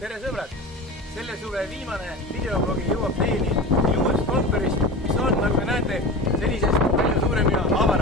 tere sõbrad! Selle suve viimane videoblogi jõuab teieni uuest kontorist, mis on, nagu te näete, senisest palju suurem ja avaram.